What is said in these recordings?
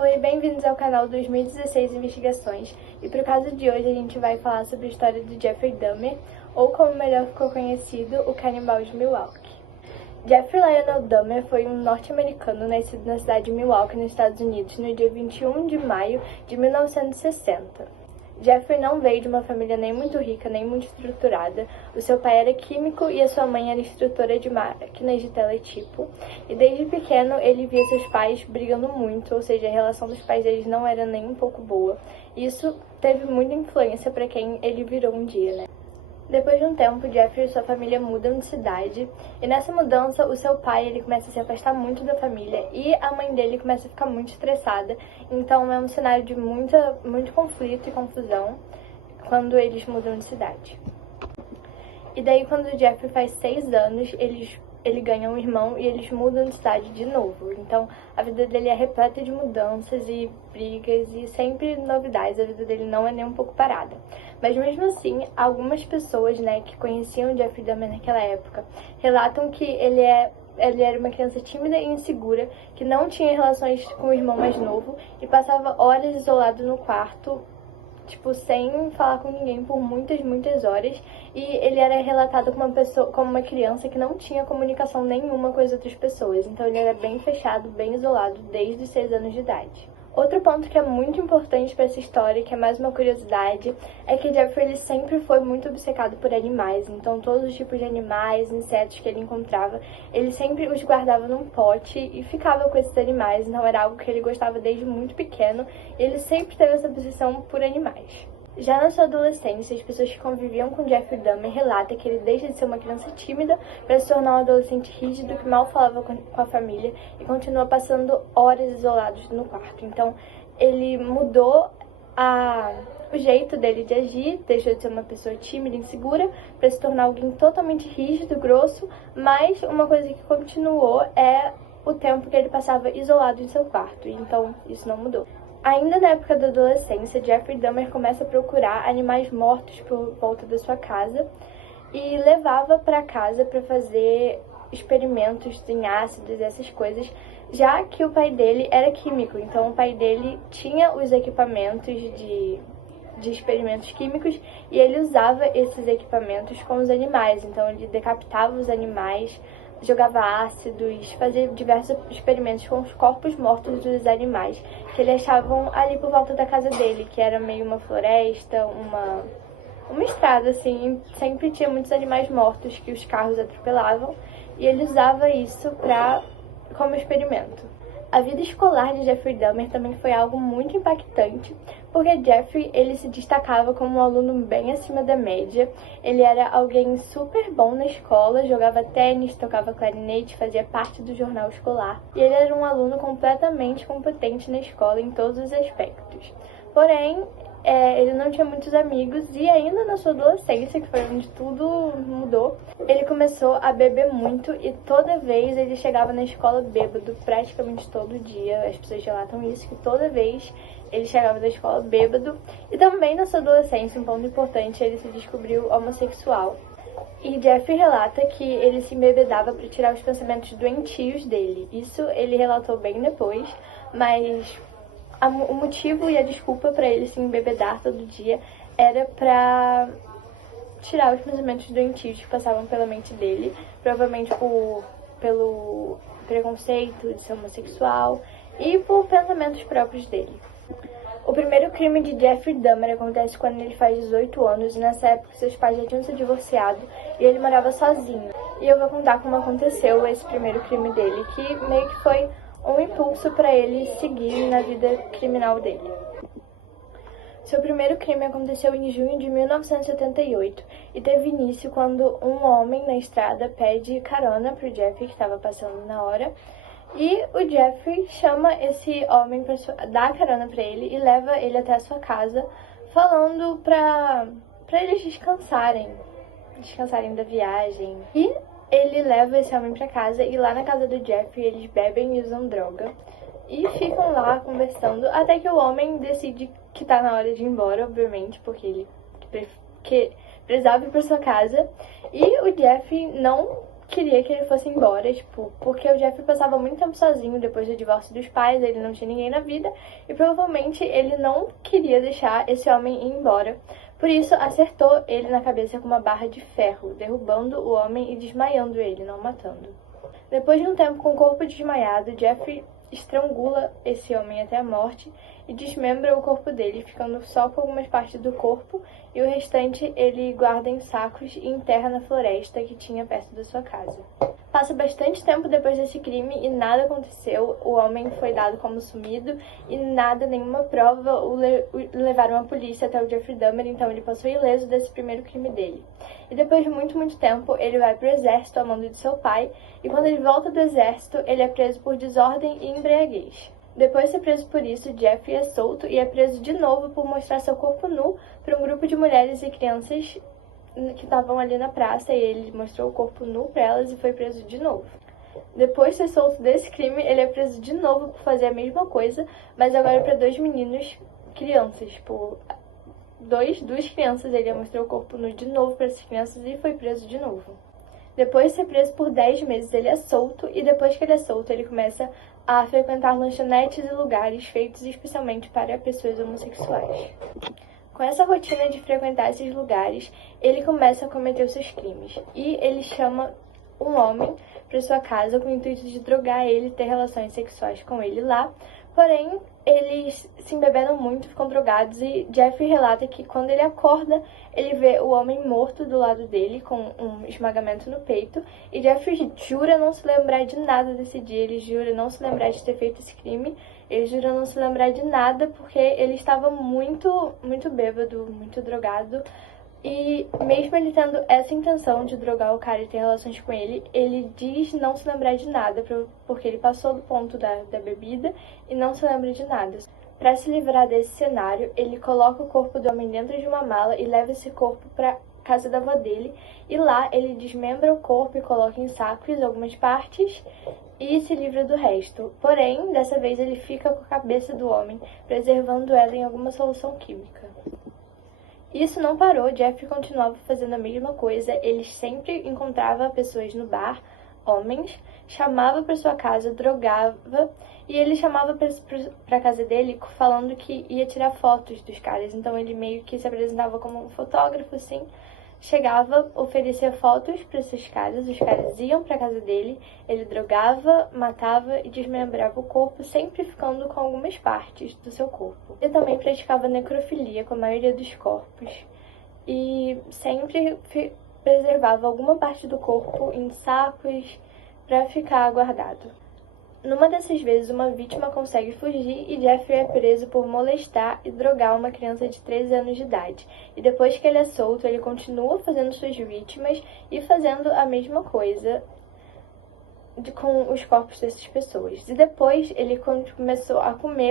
Oi, bem-vindos ao canal 2016 Investigações, e para o caso de hoje a gente vai falar sobre a história do Jeffrey Dahmer, ou como melhor ficou conhecido, o canibal de Milwaukee. Jeffrey Lionel Dahmer foi um norte-americano nascido na cidade de Milwaukee, nos Estados Unidos, no dia 21 de maio de 1960. Jeffrey não veio de uma família nem muito rica, nem muito estruturada. O seu pai era químico e a sua mãe era instrutora de máquinas de teletipo. E desde pequeno ele via seus pais brigando muito, ou seja, a relação dos pais deles não era nem um pouco boa. Isso teve muita influência para quem ele virou um dia, né? Depois de um tempo, Jeffrey e sua família mudam de cidade, e nessa mudança o seu pai ele começa a se afastar muito da família e a mãe dele começa a ficar muito estressada, então é um cenário de muito conflito e confusão quando eles mudam de cidade. E daí quando o Jeffrey faz 6 anos, ele ganha um irmão e eles mudam de cidade de novo. Então a vida dele é repleta de mudanças e brigas e sempre novidades, a vida dele não é nem um pouco parada. Mas mesmo assim, algumas pessoas, né, que conheciam o Jeffrey Dahmer naquela época, relatam que ele era uma criança tímida e insegura, que não tinha relações com o irmão mais novo e passava horas isolado no quarto, tipo, sem falar com ninguém por muitas horas, e ele era relatado como uma criança que não tinha comunicação nenhuma com as outras pessoas, então ele era bem fechado, bem isolado desde os 6 anos de idade. Outro ponto que é muito importante para essa história, que é mais uma curiosidade, é que Jeffrey ele sempre foi muito obcecado por animais, então todos os tipos de animais, insetos que ele encontrava, ele sempre os guardava num pote e ficava com esses animais, então era algo que ele gostava desde muito pequeno, e ele sempre teve essa obsessão por animais. Já na sua adolescência, as pessoas que conviviam com Jeffrey Dahmer relatam que ele deixa de ser uma criança tímida para se tornar um adolescente rígido que mal falava com a família e continua passando horas isolados no quarto. Então, ele mudou o jeito dele de agir, deixou de ser uma pessoa tímida e insegura para se tornar alguém totalmente rígido, grosso, mas uma coisa que continuou é o tempo que ele passava isolado em seu quarto, então isso não mudou. Ainda na época da adolescência, Jeffrey Dahmer começa a procurar animais mortos por volta da sua casa e levava para casa para fazer experimentos em ácidos, essas coisas, já que o pai dele era químico, então o pai dele tinha os equipamentos de experimentos químicos e ele usava esses equipamentos com os animais, então ele decapitava os animais, jogava ácidos, fazia diversos experimentos com os corpos mortos dos animais que ele achavam ali por volta da casa dele, que era meio uma floresta, uma estrada assim, sempre tinha muitos animais mortos que os carros atropelavam e ele usava isso como experimento. A vida escolar de Jeffrey Dahmer também foi algo muito impactante, porque Jeffrey ele se destacava como um aluno bem acima da média. Ele era alguém super bom na escola, jogava tênis, tocava clarinete, fazia parte do jornal escolar, e ele era um aluno completamente competente na escola em todos os aspectos. Porém, ele não tinha muitos amigos e ainda na sua adolescência, que foi onde tudo mudou, ele começou a beber muito e toda vez ele chegava na escola bêbado, praticamente todo dia. As pessoas relatam isso, que toda vez ele chegava da escola bêbado. E também na sua adolescência, um ponto importante, ele se descobriu homossexual. E Jeffrey relata que ele se embebedava para tirar os pensamentos doentios dele. Isso ele relatou bem depois, mas o motivo e a desculpa para ele se embebedar todo dia era para tirar os pensamentos doentios que passavam pela mente dele, provavelmente pelo preconceito de ser homossexual e por pensamentos próprios dele. O primeiro crime de Jeffrey Dahmer acontece quando ele faz 18 anos e nessa época seus pais já tinham se divorciado e ele morava sozinho. E eu vou contar como aconteceu esse primeiro crime dele, que meio que foi um impulso para ele seguir na vida criminal dele. Seu primeiro crime aconteceu em junho de 1978 e teve início quando um homem na estrada pede carona pro Jeffrey, que estava passando na hora, e o Jeffrey chama esse homem para dar carona para ele e leva ele até a sua casa, falando para eles descansarem da viagem. E ele leva esse homem para casa e lá na casa do Jeffrey eles bebem e usam droga e ficam lá conversando até que o homem decide que tá na hora de ir embora, obviamente, porque ele precisava ir pra sua casa. E o Jeffrey não queria que ele fosse embora, tipo, porque o Jeffrey passava muito tempo sozinho depois do divórcio dos pais, ele não tinha ninguém na vida, e provavelmente ele não queria deixar esse homem ir embora. Por isso, acertou ele na cabeça com uma barra de ferro, derrubando o homem e desmaiando ele, não matando. Depois de um tempo com o corpo desmaiado, Jeffrey estrangula esse homem até a morte e desmembra o corpo dele, ficando só com algumas partes do corpo, e o restante ele guarda em sacos e enterra na floresta que tinha perto da sua casa. Passa bastante tempo depois desse crime e nada aconteceu, o homem foi dado como sumido e nada, nenhuma prova o levaram à polícia até o Jeffrey Dahmer, então ele passou ileso desse primeiro crime dele. E depois de muito tempo, ele vai pro exército a mando de seu pai, e quando ele volta do exército, ele é preso por desordem e embriaguez. Depois de ser preso por isso, Jeffrey é solto e é preso de novo por mostrar seu corpo nu para um grupo de mulheres e crianças que estavam ali na praça, e ele mostrou o corpo nu para elas e foi preso de novo. Depois de ser solto desse crime, ele é preso de novo por fazer a mesma coisa, mas agora para dois meninos, crianças, tipo, duas crianças. Ele mostrou o corpo nu de novo para essas crianças e foi preso de novo. Depois de ser preso por 10 meses, ele é solto, e depois que ele é solto, ele começa a frequentar lanchonetes e lugares feitos especialmente para pessoas homossexuais. Com essa rotina de frequentar esses lugares, ele começa a cometer os seus crimes, e ele chama um homem para sua casa com o intuito de drogar ele e ter relações sexuais com ele lá. Porém, eles se embeberam muito, ficam drogados, e Jeffrey relata que quando ele acorda, ele vê o homem morto do lado dele, com um esmagamento no peito, e Jeffrey jura não se lembrar de nada desse dia, ele jura não se lembrar de ter feito esse crime, ele jura não se lembrar de nada porque ele estava muito bêbado, muito drogado. E mesmo ele tendo essa intenção de drogar o cara e ter relações com ele, ele diz não se lembrar de nada, porque ele passou do ponto da bebida e não se lembra de nada. Para se livrar desse cenário, ele coloca o corpo do homem dentro de uma mala e leva esse corpo para casa da avó dele, e lá ele desmembra o corpo e coloca em sacos algumas partes e se livra do resto. Porém, dessa vez ele fica com a cabeça do homem, preservando ela em alguma solução química. Isso não parou, Jeffrey continuava fazendo a mesma coisa, ele sempre encontrava pessoas no bar, homens, chamava para sua casa, drogava, e ele chamava para casa dele falando que ia tirar fotos dos caras, então ele meio que se apresentava como um fotógrafo, assim, chegava, oferecia fotos para esses caras, os caras iam para casa dele, ele drogava, matava e desmembrava o corpo, sempre ficando com algumas partes do seu corpo. Ele também praticava necrofilia com a maioria dos corpos e sempre preservava alguma parte do corpo em sacos para ficar guardado. Numa dessas vezes, uma vítima consegue fugir e Jeffrey é preso por molestar e drogar uma criança de 13 anos de idade. E depois que ele é solto, ele continua fazendo suas vítimas e fazendo a mesma coisa com os corpos dessas pessoas. E depois ele começou a comer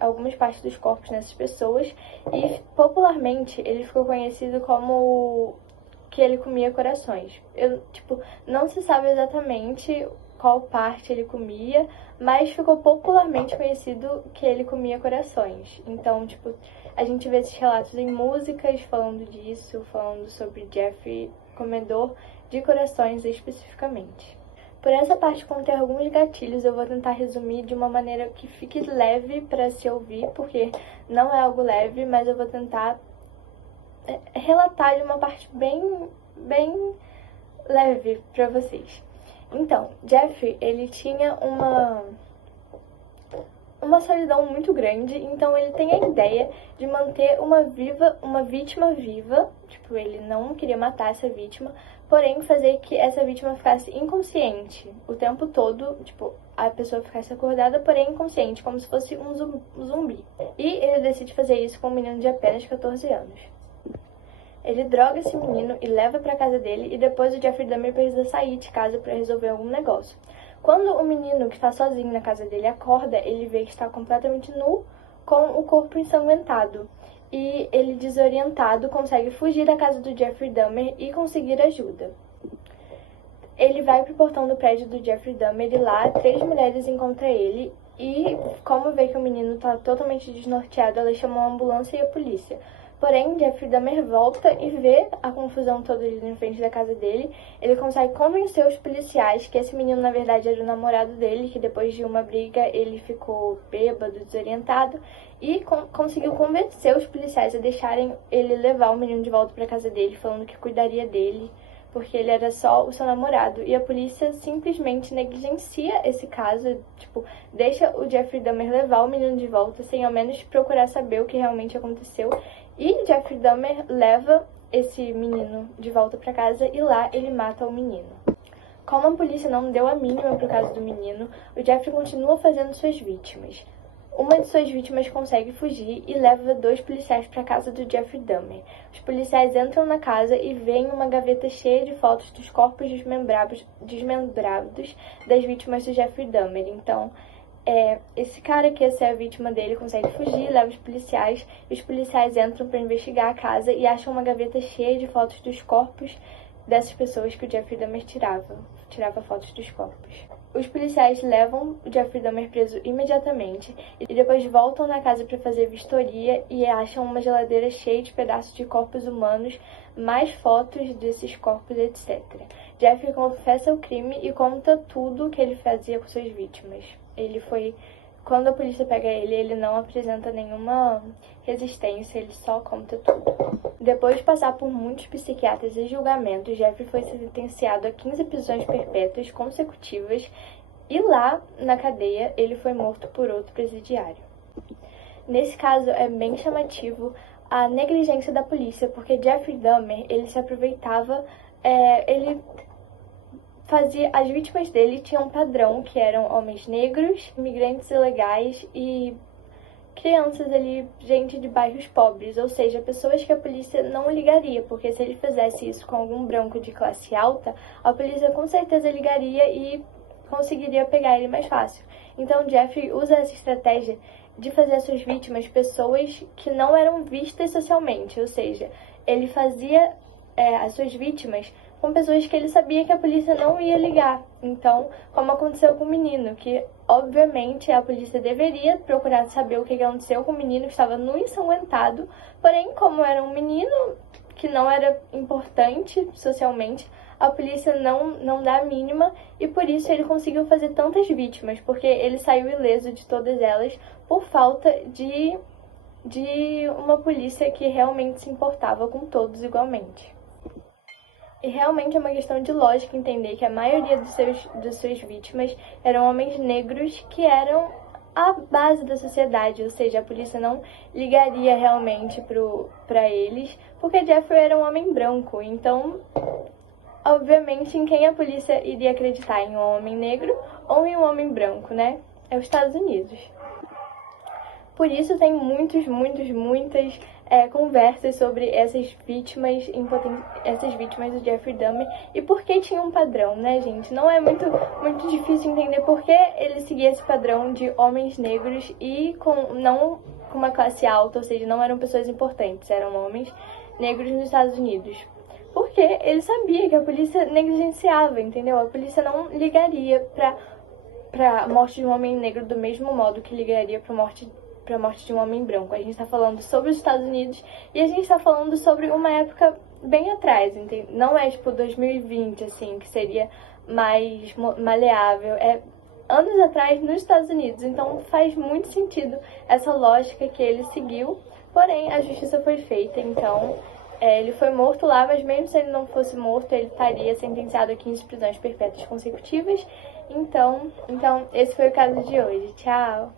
algumas partes dos corpos dessas pessoas, e popularmente ele ficou conhecido como que ele comia corações. Não se sabe exatamente qual parte ele comia, mas ficou popularmente conhecido que ele comia corações. Então, a gente vê esses relatos em músicas falando disso, falando sobre Jeffrey, comedor de corações especificamente. Por essa parte conter alguns gatilhos, eu vou tentar resumir de uma maneira que fique leve para se ouvir, porque não é algo leve, mas eu vou tentar relatar de uma parte bem leve para vocês. Então, Jeffrey, ele tinha uma solidão muito grande, então ele tem a ideia de manter uma vítima viva, ele não queria matar essa vítima, porém fazer que essa vítima ficasse inconsciente o tempo todo, a pessoa ficasse acordada, porém inconsciente, como se fosse um zumbi. E ele decide fazer isso com um menino de apenas 14 anos. Ele droga esse menino e leva para casa dele, e depois o Jeffrey Dahmer precisa sair de casa para resolver algum negócio. Quando o menino que está sozinho na casa dele acorda, ele vê que está completamente nu, com o corpo ensanguentado. E ele, desorientado, consegue fugir da casa do Jeffrey Dahmer e conseguir ajuda. Ele vai pro portão do prédio do Jeffrey Dahmer e lá 3 mulheres encontram ele, e como vê que o menino está totalmente desnorteado, elas chamam a ambulância e a polícia. Porém, Jeffrey Dahmer volta e vê a confusão toda ali na frente da casa dele. Ele consegue convencer os policiais que esse menino, na verdade, era o namorado dele, que depois de uma briga ele ficou bêbado, desorientado, e conseguiu convencer os policiais a deixarem ele levar o menino de volta para casa dele, falando que cuidaria dele, porque ele era só o seu namorado. E a polícia simplesmente negligencia esse caso, tipo, deixa o Jeffrey Dahmer levar o menino de volta, sem ao menos procurar saber o que realmente aconteceu. E Jeffrey Dahmer leva esse menino de volta para casa e lá ele mata o menino. Como a polícia não deu a mínima pro caso do menino, o Jeffrey continua fazendo suas vítimas. Uma de suas vítimas consegue fugir e leva 2 policiais para a casa do Jeffrey Dahmer. Os policiais entram na casa e veem uma gaveta cheia de fotos dos corpos desmembrados das vítimas do Jeffrey Dahmer. Então, esse cara que ia ser a vítima dele consegue fugir, leva os policiais entram para investigar a casa e acham uma gaveta cheia de fotos dos corpos dessas pessoas que o Jeffrey Dahmer tirava fotos dos corpos. Os policiais levam o Jeffrey Dahmer preso imediatamente e depois voltam na casa para fazer vistoria e acham uma geladeira cheia de pedaços de corpos humanos, mais fotos desses corpos, etc. Jeffrey confessa o crime e conta tudo o que ele fazia com suas vítimas. Quando a polícia pega ele, ele não apresenta nenhuma resistência, ele só conta tudo. Depois de passar por muitos psiquiatras e julgamentos, Jeffrey foi sentenciado a 15 prisões perpétuas consecutivas e lá, na cadeia, ele foi morto por outro presidiário. Nesse caso, é bem chamativo a negligência da polícia, porque Jeffrey Dahmer, ele se aproveitava, as vítimas dele tinham um padrão, que eram homens negros, imigrantes ilegais e crianças ali, gente de bairros pobres, ou seja, pessoas que a polícia não ligaria, porque se ele fizesse isso com algum branco de classe alta, a polícia com certeza ligaria e conseguiria pegar ele mais fácil. Então Jeffrey usa essa estratégia de fazer as suas vítimas pessoas que não eram vistas socialmente, ou seja, ele fazia as suas vítimas com pessoas que ele sabia que a polícia não ia ligar. Então, como aconteceu com o menino, que obviamente a polícia deveria procurar saber o que aconteceu com o menino que estava nu ensanguentado, porém, como era um menino que não era importante socialmente, a polícia não dá a mínima e por isso ele conseguiu fazer tantas vítimas, porque ele saiu ileso de todas elas por falta de uma polícia que realmente se importava com todos igualmente. E realmente é uma questão de lógica entender que a maioria das suas vítimas eram homens negros que eram a base da sociedade, ou seja, a polícia não ligaria realmente para eles, porque Jeffrey era um homem branco, então, obviamente, em quem a polícia iria acreditar? Em um homem negro ou em um homem branco, né? É os Estados Unidos. Por isso tem muitas conversas sobre essas vítimas do Jeffrey Dahmer e por que tinha um padrão, né, gente? Não é muito difícil entender por que ele seguia esse padrão de homens negros e não com uma classe alta, ou seja, não eram pessoas importantes, eram homens negros nos Estados Unidos. Porque ele sabia que a polícia negligenciava, entendeu? A polícia não ligaria pra morte de um homem negro do mesmo modo que ligaria pra morte de um homem branco. A gente está falando sobre os Estados Unidos e a gente está falando sobre uma época bem atrás, entende? Não é tipo 2020, assim, que seria mais maleável. É anos atrás nos Estados Unidos. Então faz muito sentido essa lógica que ele seguiu. Porém, a justiça foi feita, então ele foi morto lá, mas mesmo se ele não fosse morto, ele estaria sentenciado a 15 prisões perpétuas consecutivas. Então, esse foi o caso de hoje. Tchau!